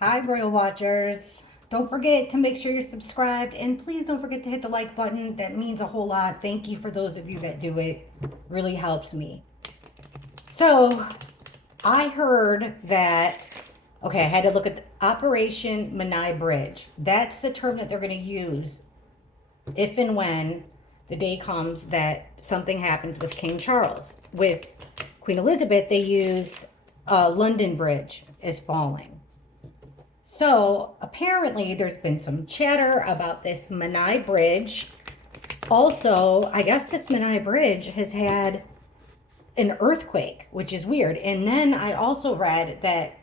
Hi, Royal Watchers. Don't forget to make sure you're subscribed and please don't forget to hit the like button. That means a whole lot. Thank you for those of you that do it. Really helps me. So, I heard that, okay, I had to look at the Operation Menai Bridge. That's the term that they're going to use if and when the day comes that something happens with King Charles. With Queen Elizabeth, they used London Bridge is falling. So apparently, there's been some chatter about this Menai Bridge. Also, I guess this Menai Bridge has had an earthquake, which is weird. And then I also read that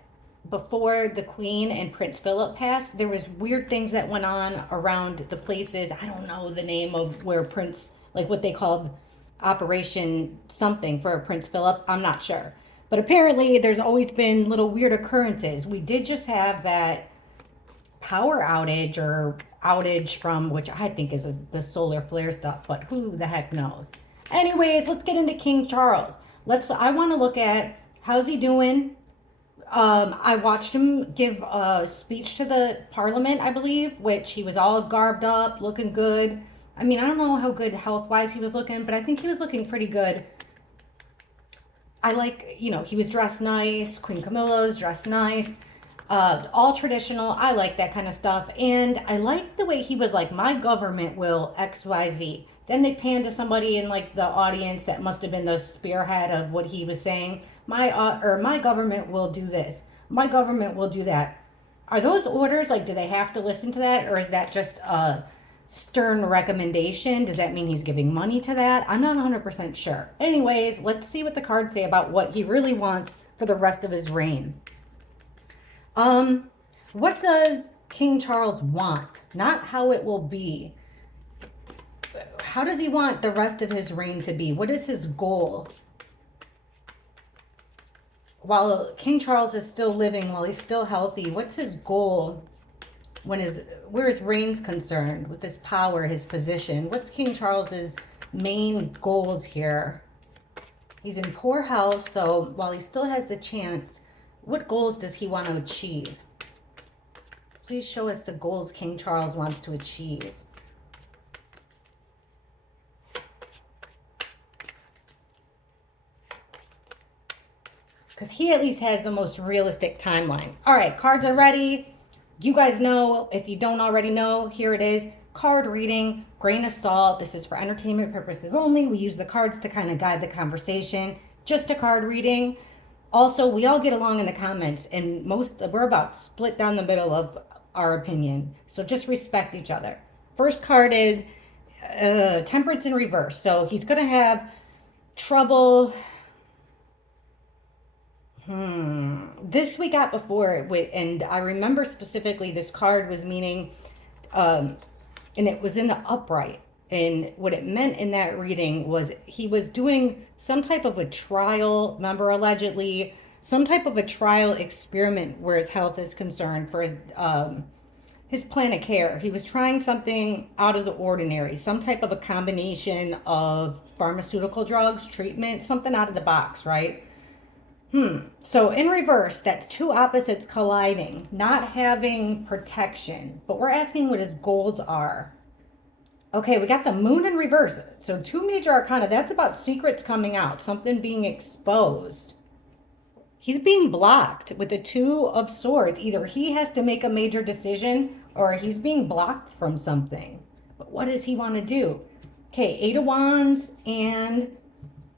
before the Queen and Prince Philip passed, there was weird things that went on around the places. I don't know the name of where Prince, like what they called Operation something for Prince Philip. I'm not sure. But apparently, there's always been little weird occurrences. We did just have that power outage or outage from which I think is the solar flare stuff, but who the heck knows? Anyways, let's get into King Charles. I want to look at how's he doing. I watched him give a speech to the parliament, I believe, which he was all garbed up, looking good. I mean, I don't know how good health wise he was looking, but I think he was looking pretty good. I like, he was dressed nice. Queen Camilla's dressed nice. All traditional. I like that kind of stuff. And I like the way he was like, my government will XYZ. Then they pan to somebody in like the audience that must have been the spearhead of what he was saying. My government will do this. My government will do that. Are those orders like, do they have to listen to that, or is that just a stern recommendation? Does that mean he's giving money to that? I'm not 100% sure. Anyways, let's see what the cards say about what he really wants for the rest of his reign. Um, what does King Charles want? Not how it will be. How does he want the rest of his reign to be? What is his goal? While King Charles is still living, while he's still healthy, what's his goal where his reign's concerned, with his power, his position? What's King Charles's main goals here? He's in poor health, so while he still has the chance, what goals does he want to achieve? Please show us the goals King Charles wants to achieve. Because he at least has the most realistic timeline. All right, cards are ready. You guys know, if you don't already know, here it is. Card reading, grain of salt. This is for entertainment purposes only. We use the cards to kind of guide the conversation. Just a card reading. Also, we all get along in the comments, and we're about split down the middle of our opinion. So just respect each other. First card is Temperance in reverse. So he's going to have trouble. This we got before, and I remember specifically this card was meaning, and it was in the upright. And what it meant in that reading was he was doing some type of a trial, remember, allegedly, some type of a trial experiment where his health is concerned for his plan of care. He was trying something out of the ordinary, some type of a combination of pharmaceutical drugs, treatment, something out of the box, right? So in reverse, that's two opposites colliding, not having protection. But we're asking what his goals are. Okay, we got the moon in reverse. So two major arcana, that's about secrets coming out, something being exposed. He's being blocked with the two of swords. Either he has to make a major decision or he's being blocked from something. But what does he want to do? Okay, 8 of wands and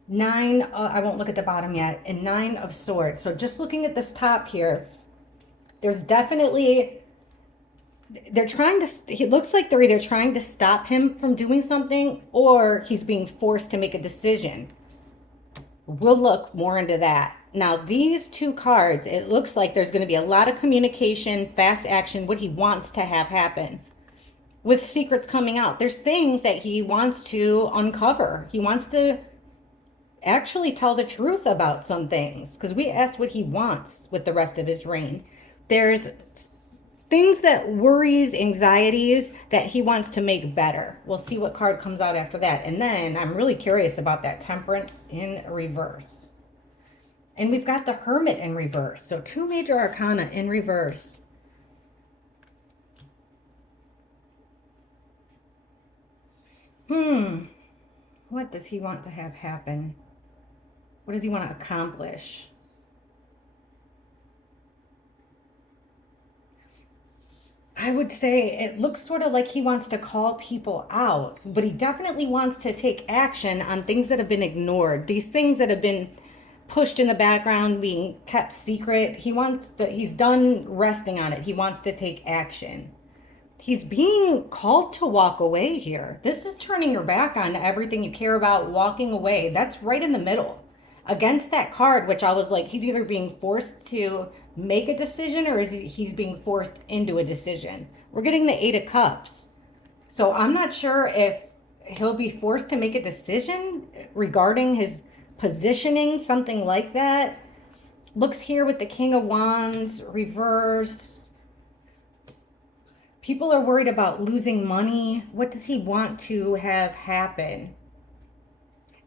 9, I won't look at the bottom yet, and 9 of swords. So just looking at this top here, there's definitely, it looks like they're either trying to stop him from doing something or he's being forced to make a decision. We'll look more into that. Now, these two cards, it looks like there's going to be a lot of communication, fast action, what he wants to have happen. With secrets coming out, there's things that he wants to uncover. He wants to actually tell the truth about some things, because we asked what he wants with the rest of his reign. There's things that worries, anxieties that he wants to make better. We'll see what card comes out after that. And then I'm really curious about that Temperance in reverse. And we've got the Hermit in reverse. So two major arcana in reverse. What does he want to have happen? What does he want to accomplish? I would say it looks sort of like he wants to call people out, but he definitely wants to take action on things that have been ignored. These things that have been pushed in the background, being kept secret. He's done resting on it. He wants to take action. He's being called to walk away here. This is turning your back on everything you care about, walking away. That's right in the middle. Against that card, which I was like, he's either being forced to make a decision or he's being forced into a decision. We're getting the Eight of Cups. So I'm not sure if he'll be forced to make a decision regarding his positioning, something like that. Looks here with the King of Wands reversed. People are worried about losing money. What does he want to have happen?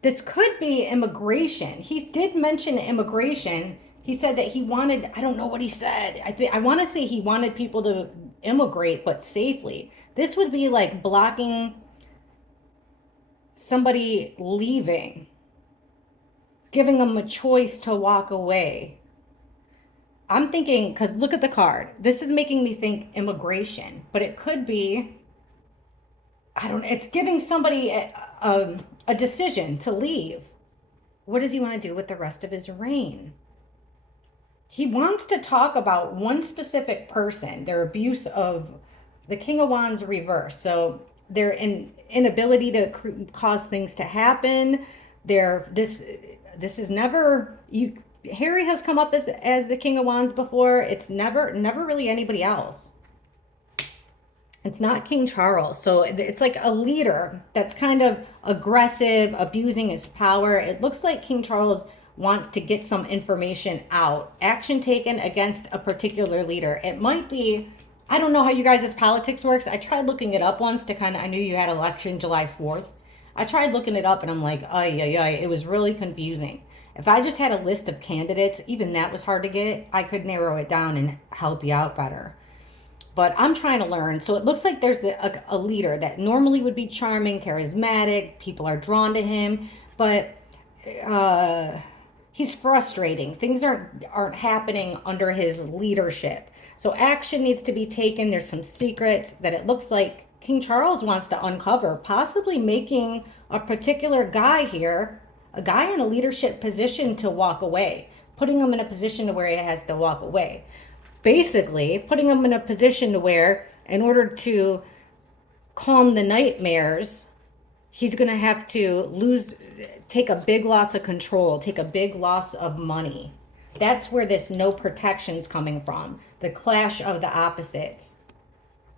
This could be immigration. He did mention immigration. He said that he wanted, I don't know what he said. I want to say he wanted people to immigrate, but safely. This would be like blocking somebody leaving, giving them a choice to walk away. I'm thinking, because look at the card. This is making me think immigration, but it could be, I don't know, it's giving somebody a decision to leave. What does he want to do with the rest of his reign? He wants to talk about one specific person, their abuse of the King of Wands reverse. So their inability to cause things to happen. This is never you. Harry has come up as the King of Wands before. It's never really anybody else. It's not King Charles. So it's like a leader that's kind of aggressive, abusing his power. It looks like King Charles wants to get some information out, action taken against a particular leader. It might be, I don't know how you guys' politics works. I tried looking it up once to I knew you had election July 4th. I tried looking it up and I'm like, it was really confusing. If I just had a list of candidates, even that was hard to get, I could narrow it down and help you out better. But I'm trying to learn. So it looks like there's a leader that normally would be charming, charismatic, people are drawn to him, but he's frustrating. Things aren't happening under his leadership. So action needs to be taken. There's some secrets that it looks like King Charles wants to uncover, possibly making a particular guy here, a guy in a leadership position, to walk away, putting him in a position to where he has to walk away. Basically, putting him in a position to where, in order to calm the nightmares, he's going to have to take a big loss of control, take a big loss of money. That's where this no protection's coming from, the clash of the opposites.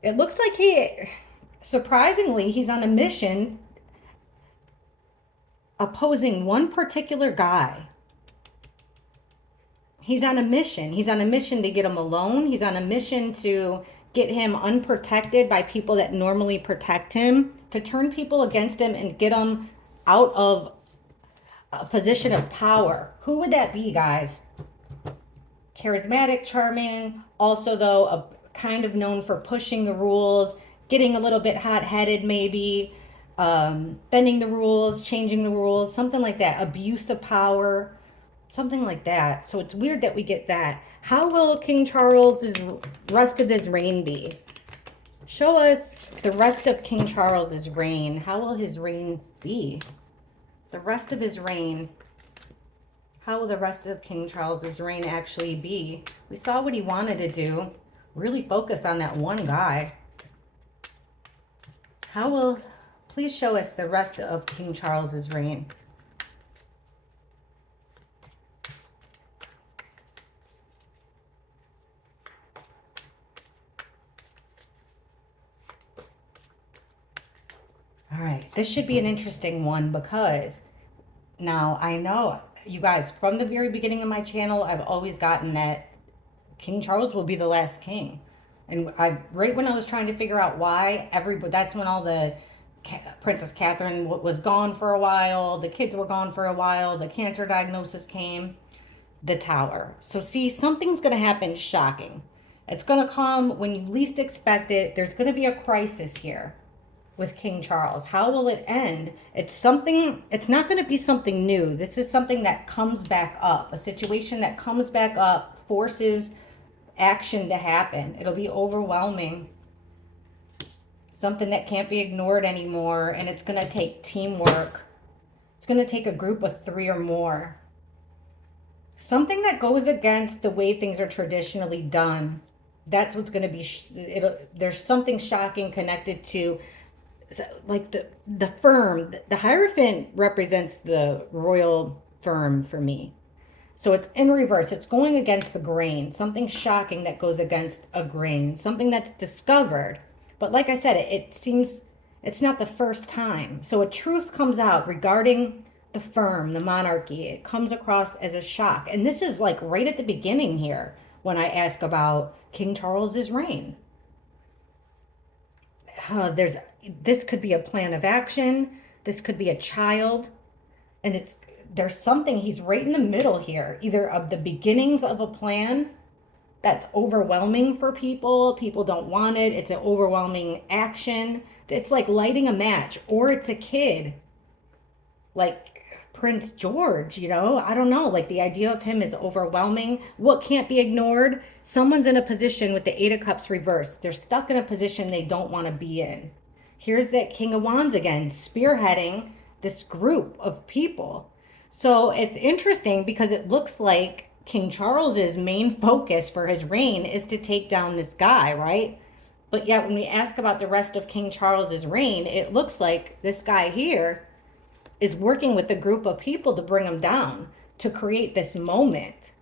It looks like surprisingly, he's on a mission opposing one particular guy. He's on a mission. He's on a mission to get him alone. He's on a mission to get him unprotected by people that normally protect him, to turn people against him and get him out of a position of power. Who would that be, guys? Charismatic, charming, also though a kind of known for pushing the rules, getting a little bit hot-headed maybe, bending the rules, changing the rules, something like that. Abuse of power, something like that. So it's weird that we get that. How will King Charles's rest of his reign be? Show us the rest of King Charles's reign. How will his reign be? The rest of his reign. How will the rest of King Charles's reign actually be? We saw what he wanted to do. Really focus on that one guy. Please show us the rest of King Charles's reign. All right, this should be an interesting one because now I know you guys, from the very beginning of my channel, I've always gotten that King Charles will be the last king. And right when I was trying to figure out why, that's when all the Princess Catherine was gone for a while, the kids were gone for a while, the cancer diagnosis came, the Tower. So see, something's going to happen shocking. It's going to come when you least expect it. There's going to be a crisis here. with King Charles? How will it end? It's something, it's not going to be something new. This is something that comes back up. A situation that comes back up forces action to happen. It'll be overwhelming. Something that can't be ignored anymore. And it's going to take teamwork. It's going to take a group of 3 or more. Something that goes against the way things are traditionally done. That's what's going to be, there's something shocking connected to, like, the firm. The Hierophant represents the royal firm for me. So it's in reverse. It's going against the grain. Something shocking that goes against a grain. Something that's discovered. But like I said, it seems it's not the first time. So a truth comes out regarding the firm, the monarchy. It comes across as a shock. And this is like right at the beginning here when I ask about King Charles's reign. This could be a plan of action. This could be a child. And there's something, he's right in the middle here, either of the beginnings of a plan that's overwhelming for people. People don't want it. It's an overwhelming action. It's like lighting a match, or it's a kid like Prince George, I don't know. Like, the idea of him is overwhelming. What can't be ignored? Someone's in a position with the 8 of Cups reversed. They're stuck in a position they don't want to be in. Here's that King of Wands again, spearheading this group of people. So it's interesting because it looks like King Charles's main focus for his reign is to take down this guy, right? But yet when we ask about the rest of King Charles's reign, it looks like this guy here is working with a group of people to bring him down, to create this moment.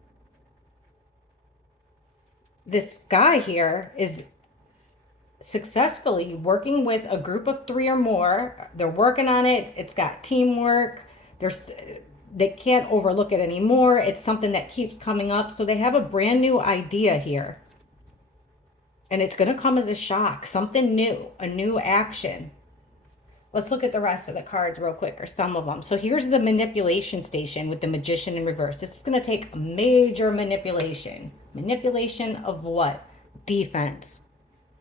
This guy here is successfully working with a group of 3 or more. They're working on it. It's got teamwork. They can't overlook it anymore. It's something that keeps coming up. So they have a brand new idea here. And it's going to come as a shock, something new, a new action. Let's look at the rest of the cards real quick, or some of them. So here's the manipulation station with the Magician in reverse. This is going to take major manipulation. Manipulation of what? Defense.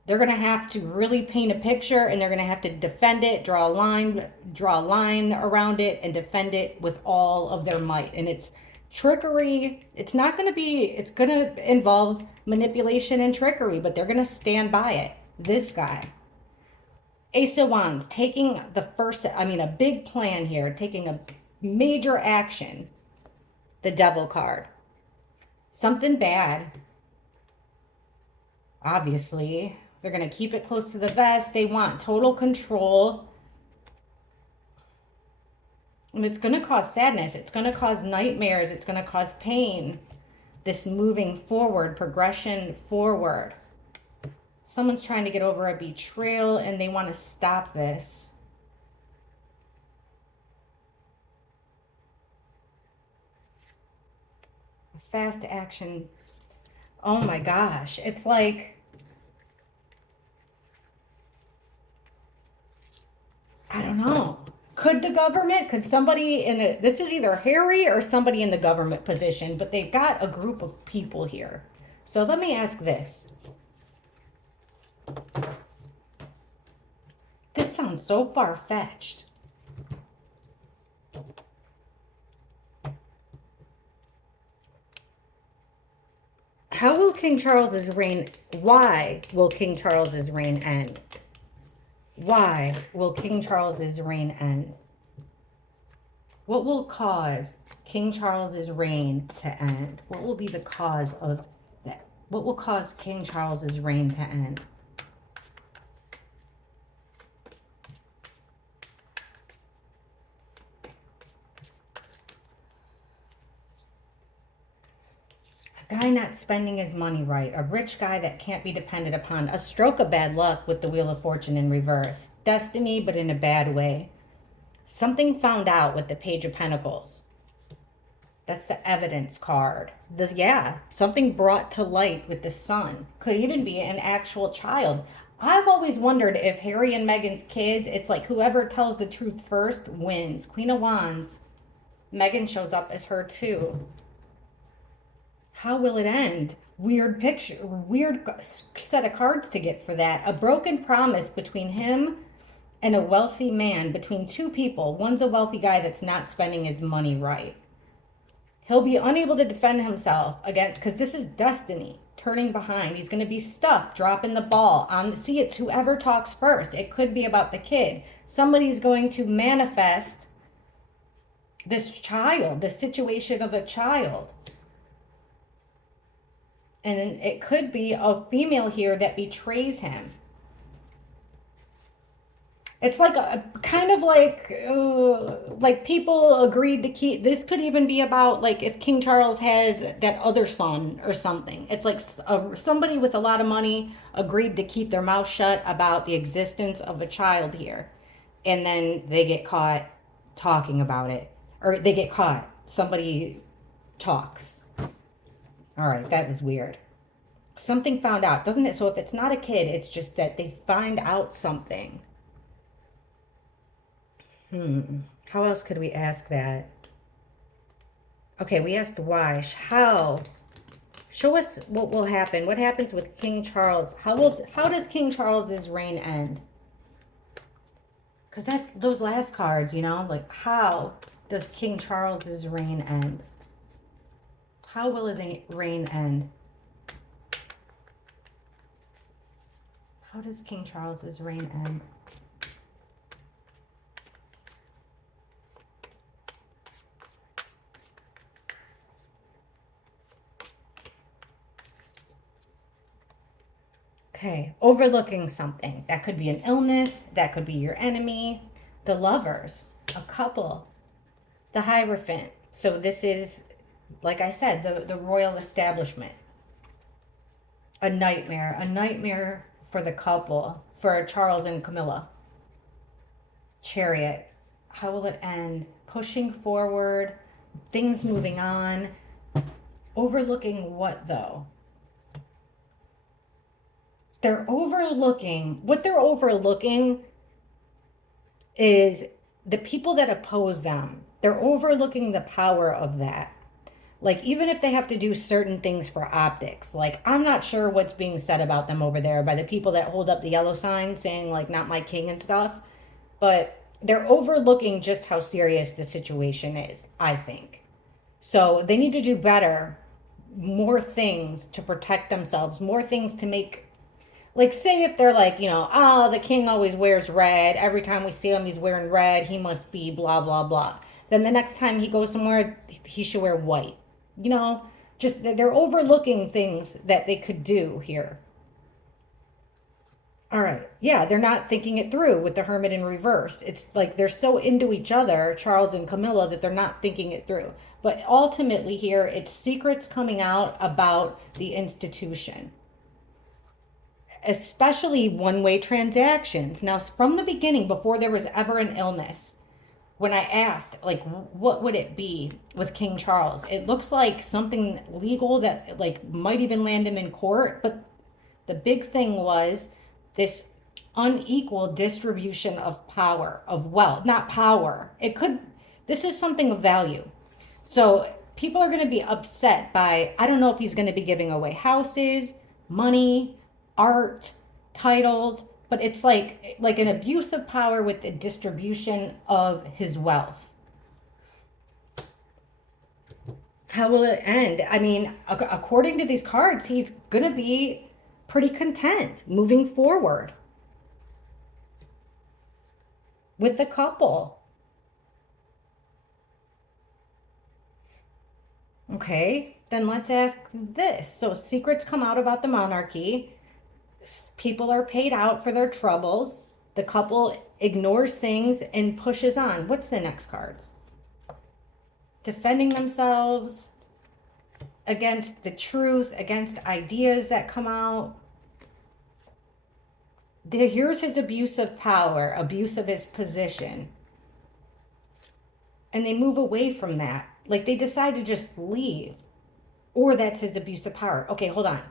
They're going to have to really paint a picture, and they're going to have to defend it, draw a line around it, and defend it with all of their might. And it's trickery. It's going to involve manipulation and trickery, but they're going to stand by it. This guy. Ace of Wands, taking a big plan here, taking a major action. The Devil card. Something bad. Obviously. They're going to keep it close to the vest. They want total control. And it's going to cause sadness. It's going to cause nightmares. It's going to cause pain. This moving forward, progression forward. Someone's trying to get over a betrayal and they want to stop this. Fast action. Oh my gosh. It's like, I don't know. Could somebody this is either Harry or somebody in the government position, but they've got a group of people here. So let me ask this. This sounds so far-fetched. How will King Charles's reign, why will King Charles's reign end? Why will King Charles's reign end? What will cause King Charles's reign to end? What will be the cause of that? What will cause King Charles's reign to end? Guy not spending his money right. A rich guy that can't be depended upon. A stroke of bad luck with the Wheel of Fortune in reverse. Destiny, but in a bad way. Something found out with the Page of Pentacles. That's the evidence card. Something brought to light with the Sun. Could even be an actual child. I've always wondered if Harry and Meghan's kids, it's like whoever tells the truth first wins. Queen of Wands. Meghan shows up as her too. How will it end? Weird picture, weird set of cards to get for that. A broken promise between him and a wealthy man between two people. One's a wealthy guy that's not spending his money right. He'll be unable to defend himself against, because this is destiny, turning behind. He's going to be stuck, dropping the ball. See, it's whoever talks first. It could be about the kid. Somebody's going to manifest this child, the situation of a child. And it could be a female here that betrays him. It's like a kind of like people agreed to keep. This could even be about like if King Charles has that other son or something. It's like somebody with a lot of money agreed to keep their mouth shut about the existence of a child here, and then they get caught talking about it, or they get caught. Somebody talks. All right, that was weird. Something found out, doesn't it? So if it's not a kid, it's just that they find out something. How else could we ask that? Okay, we asked why. How? Show us what will happen. What happens with King Charles? How does King Charles's reign end? Because those last cards, you know, like how does King Charles's reign end? How will his reign end? How does King Charles's reign end? Okay, overlooking something. That could be an illness. That could be your enemy. The lovers, a couple. The Hierophant. So this is, like I said, the royal establishment. A nightmare for the couple, for Charles and Camilla. Chariot. How will it end? Pushing forward, things moving on. Overlooking what though? They're overlooking, what they're overlooking is the people that oppose them. They're overlooking the power of that. Like, even if they have to do certain things for optics, like, I'm not sure what's being said about them over there by the people that hold up the yellow sign saying, like, not my king and stuff. But they're overlooking just how serious the situation is, I think. So they need to do better, more things to protect themselves, more things to make. Like, say if they're like, you know, oh, the king always wears red. Every time we see him, he's wearing red. He must be blah, blah, blah. Then the next time he goes somewhere, he should wear white. You know, just they're overlooking things that they could do here. All right. Yeah, they're not thinking it through with the Hermit in reverse. It's like they're so into each other, Charles and Camilla, that they're not thinking it through. But ultimately here, it's secrets coming out about the institution. Especially one-way transactions. Now, from the beginning, before there was ever an illness, when I asked, like, what would it be with King Charles? It looks like something legal that, like, might even land him in court. But the big thing was this unequal distribution of power, of wealth, not power. This is something of value. So people are going to be upset by, I don't know if he's going to be giving away houses, money, art, titles, but it's like an abuse of power with the distribution of his wealth. How will it end? I mean, according to these cards, he's going to be pretty content moving forward with the couple. Okay, then let's ask this. So secrets come out about the monarchy. People are paid out for their troubles. The couple ignores things and pushes on. What's the next cards? Defending themselves against the truth, against ideas that come out. Here's his abuse of power, abuse of his position. And they move away from that. Like they decide to just leave. Or that's his abuse of power. Okay, hold on.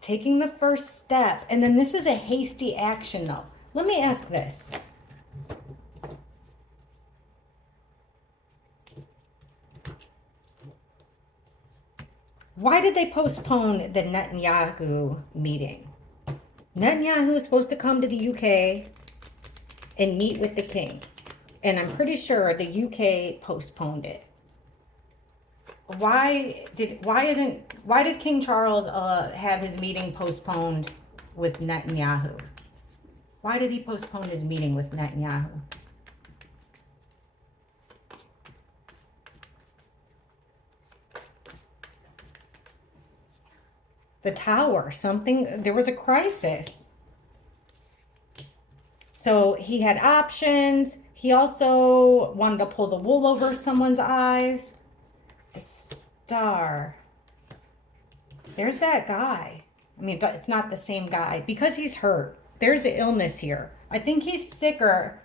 Taking the first step. And then this is a hasty action though. Let me ask this. Why did they postpone the Netanyahu meeting? Netanyahu was supposed to come to the UK and meet with the king. And I'm pretty sure the UK postponed it. Why did King Charles have his meeting postponed with Netanyahu? Why did he postpone his meeting with Netanyahu? The tower, something, there was a crisis. So he had options. He also wanted to pull the wool over someone's eyes. The star. There's that guy. I mean, it's not the same guy because he's hurt. There's an illness here. I think he's sicker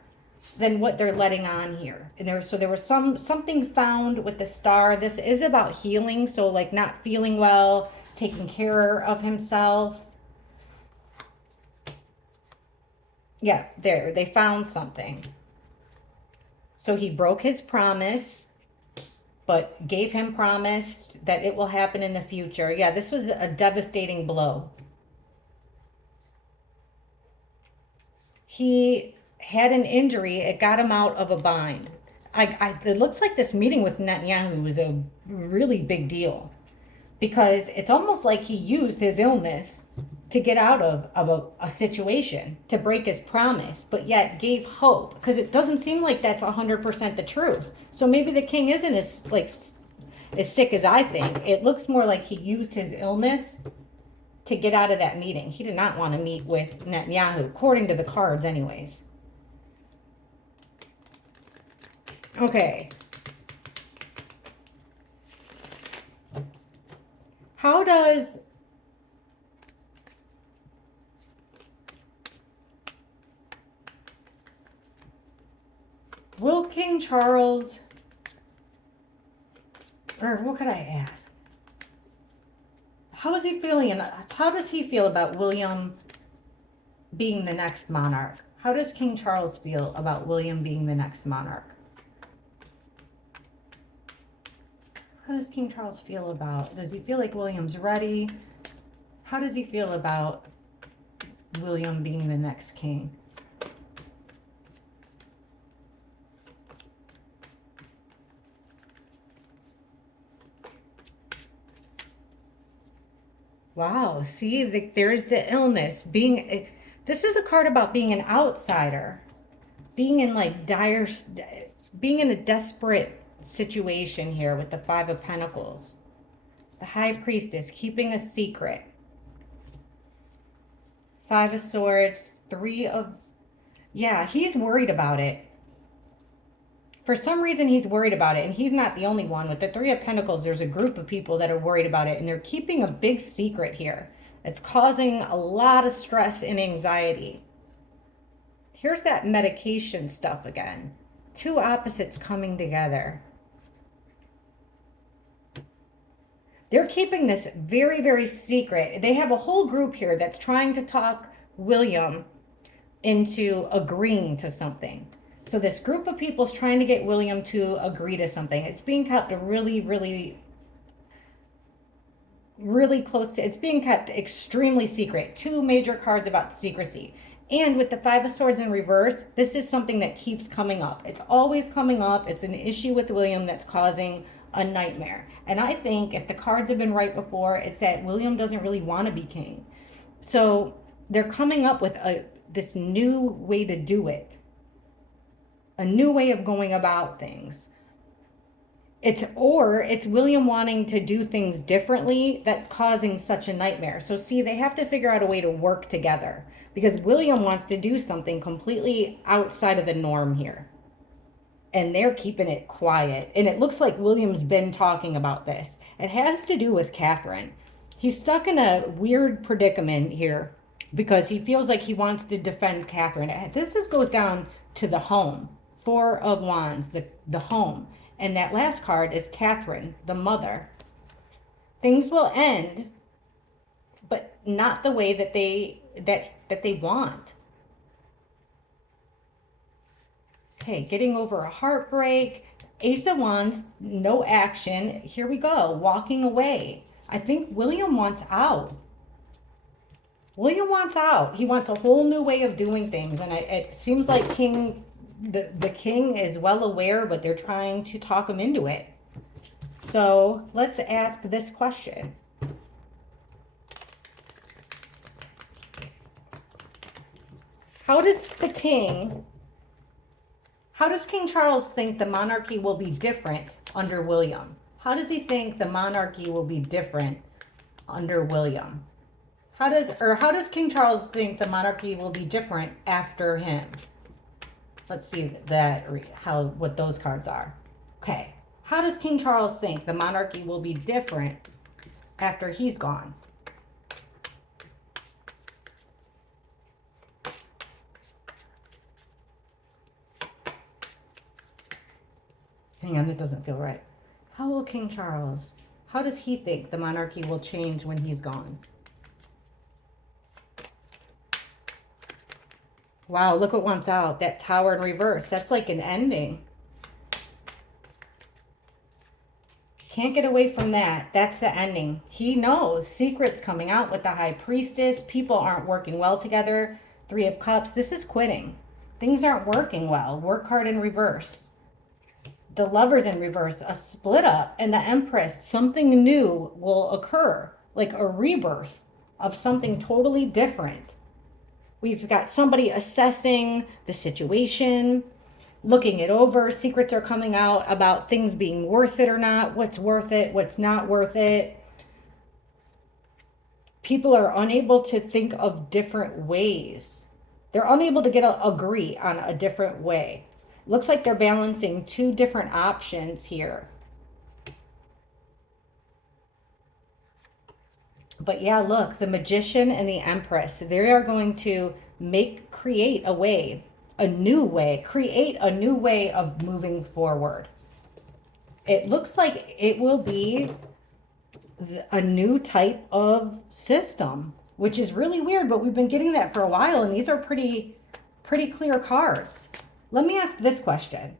than what they're letting on here. And there was something found with the star. This is about healing, so like not feeling well, taking care of himself. Yeah, there, they found something. So he broke his promise, but gave him promise that it will happen in the future. Yeah, this was a devastating blow. He had an injury. It got him out of a bind. It looks like this meeting with Netanyahu was a really big deal because it's almost like he used his illness to get out of a situation, to break his promise, but yet gave hope because it doesn't seem like that's 100% the truth. So maybe the king isn't as sick as I think. It looks more like he used his illness to get out of that meeting. He did not want to meet with Netanyahu, according to the cards anyways. Okay. How does will King Charles, or what could I ask? How is he feeling? How does he feel about William being the next monarch? How does King Charles feel about William being the next monarch? How does King Charles feel about? Does he feel like William's ready? How does he feel about William being the next king? Wow, see, there's the illness. This is a card about being an outsider, being in like being in a desperate situation here with the Five of Pentacles. The High Priestess, keeping a secret. Five of Swords, yeah, he's worried about it. For some reason, he's worried about it, and he's not the only one. With the Three of Pentacles, there's a group of people that are worried about it, and they're keeping a big secret here. It's causing a lot of stress and anxiety. Here's that medication stuff again. Two opposites coming together. They're keeping this very, very secret. They have a whole group here that's trying to talk William into agreeing to something. So this group of people is trying to get William to agree to something. It's being kept really, really, really close to, it's being kept extremely secret. Two major cards about secrecy. And with the Five of Swords in reverse, this is something that keeps coming up. It's always coming up. It's an issue with William that's causing a nightmare. And I think if the cards have been right before, it's that William doesn't really want to be king. So they're coming up with this new way to do it. A new way of going about things. It's William wanting to do things differently that's causing such a nightmare. So see, they have to figure out a way to work together because William wants to do something completely outside of the norm here. And they're keeping it quiet. And it looks like William's been talking about this. It has to do with Catherine. He's stuck in a weird predicament here because he feels like he wants to defend Catherine. This goes down to the home. Four of Wands, the home. And that last card is Catherine, the mother. Things will end, but not the way that they want. Okay, getting over a heartbreak. Ace of Wands, no action. Here we go, walking away. I think William wants out. William wants out. He wants a whole new way of doing things. And it seems like the king is well aware, but they're trying to talk him into it. So let's ask this question. How does King Charles think the monarchy will be different under William? How does he think the monarchy will be different under William? How does King Charles think the monarchy will be different after him? Let's see what those cards are. Okay. How does King Charles think the monarchy will be different after he's gone? Hang on, that doesn't feel right. How will King Charles, how does he think the monarchy will change when he's gone? Wow, look what wants out. That Tower in reverse. That's like an ending. Can't get away from that. That's the ending. He knows secrets coming out with the High Priestess. People aren't working well together. Three of Cups. This is quitting. Things aren't working well. Work hard in reverse. The Lovers in reverse. A split up. And the Empress. Something new will occur. Like a rebirth of something totally different. We've got somebody assessing the situation, looking it over. Secrets are coming out about things being worth it or not, what's worth it, what's not worth it. People are unable to think of different ways. They're unable to agree on a different way. Looks like they're balancing two different options here. But yeah, look, the Magician and the Empress, they are going to create a way, create a new way of moving forward. It looks like it will be a new type of system, which is really weird, but we've been getting that for a while, and these are pretty clear cards. Let me ask this question.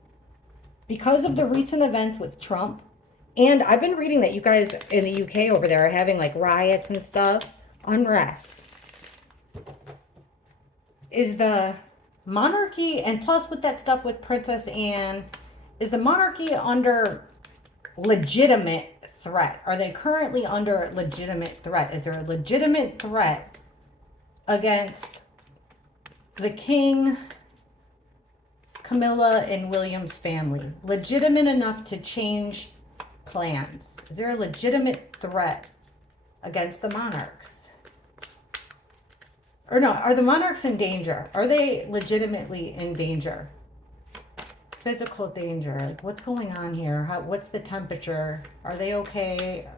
Because of the recent events with Trump, and I've been reading that you guys in the UK over there are having like riots and stuff, unrest. Is the monarchy, and plus with that stuff with Princess Anne, is the monarchy under legitimate threat? Are they currently under legitimate threat? Is there a legitimate threat against the king, Camilla, and William's family? Legitimate enough to change plans? Is there a legitimate threat against the monarchs? Or no, are the monarchs in danger? Are they legitimately in danger? Physical danger. Like, what's going on here? What's the temperature? Are they okay?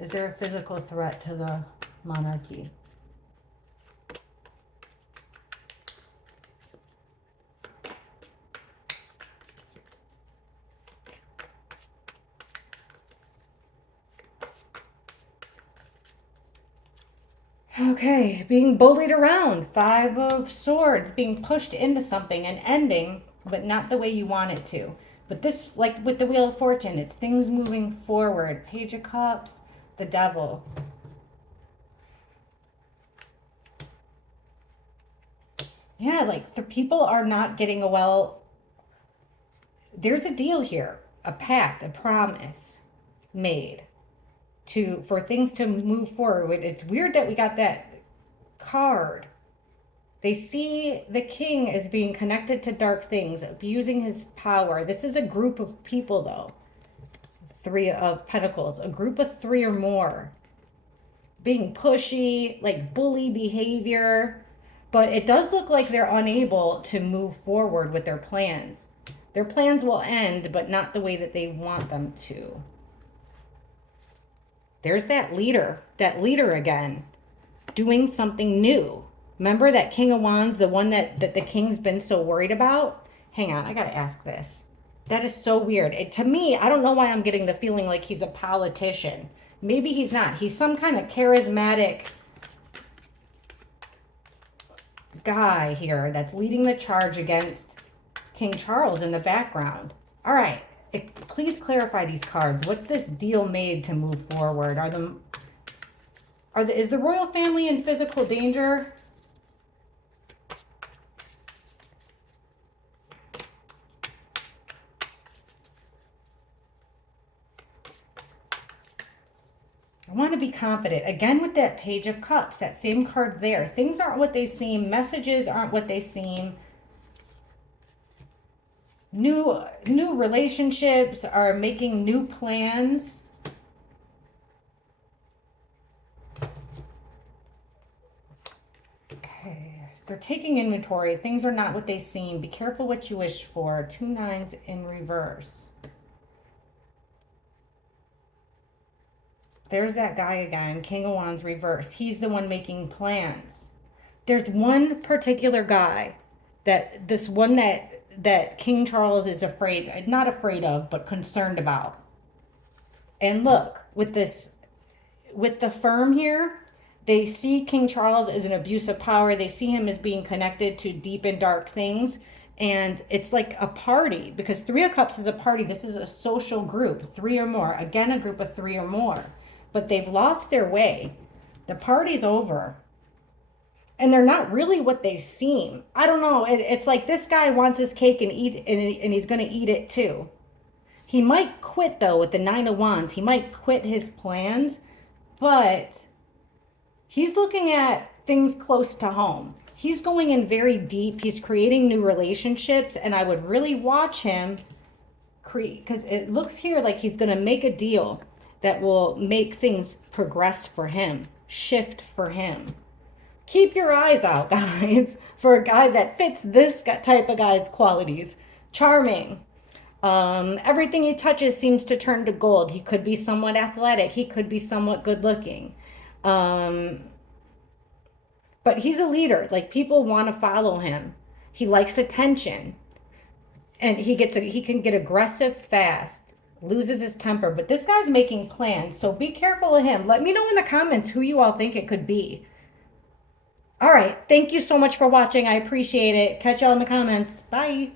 Is there a physical threat to the monarchy? Okay, being bullied around. 5 of Swords, being pushed into something and ending, but not the way you want it to. But this, like with the Wheel of Fortune, it's things moving forward. Page of Cups, the Devil. Yeah, like the people are not getting there's a deal here, a pact, a promise made for things to move forward. It's weird that we got that card. They see the king as being connected to dark things, abusing his power. This is a group of people, though. 3 of Pentacles, a group of 3 or more. Being pushy, like bully behavior. But it does look like they're unable to move forward with their plans. Their plans will end, but not the way that they want them to. There's that leader again, doing something new. Remember that King of Wands, the one that the king's been so worried about? Hang on, I gotta ask this. That is so weird. To me, I don't know why I'm getting the feeling like he's a politician. Maybe he's not. He's some kind of charismatic guy here that's leading the charge against King Charles in the background. All right. Please clarify these cards. What's this deal made to move forward? Is the royal family in physical danger? I want to be confident. Again, with that Page of Cups, that same card there. Things aren't what they seem. Messages aren't what they seem. New relationships are making new plans. Okay. They're taking inventory. Things are not what they seem. Be careful what you wish for. 2 9s in reverse. There's that guy again, King of Wands reverse. He's the one making plans. There's one particular guy that King Charles is afraid, not afraid of, but concerned about. And look, with the firm here, they see King Charles as an abuse of power. They see him as being connected to deep and dark things. And it's like a party, because 3 of Cups is a party. This is a social group, 3 or more. Again, a group of 3 or more. But they've lost their way. The party's over. And they're not really what they seem. I don't know. It's like this guy wants his cake and he's going to eat it too. He might quit though with the 9 of Wands. He might quit his plans, but he's looking at things close to home. He's going in very deep. He's creating new relationships, and I would really watch him create, because it looks here like he's going to make a deal that will make things progress for him, shift for him. Keep your eyes out, guys, for a guy that fits this type of guy's qualities. Charming. Everything he touches seems to turn to gold. He could be somewhat athletic. He could be somewhat good looking. But he's a leader. Like, people want to follow him. He likes attention. And he can get aggressive fast. Loses his temper. But this guy's making plans, so be careful of him. Let me know in the comments who you all think it could be. All right. Thank you so much for watching. I appreciate it. Catch y'all in the comments. Bye.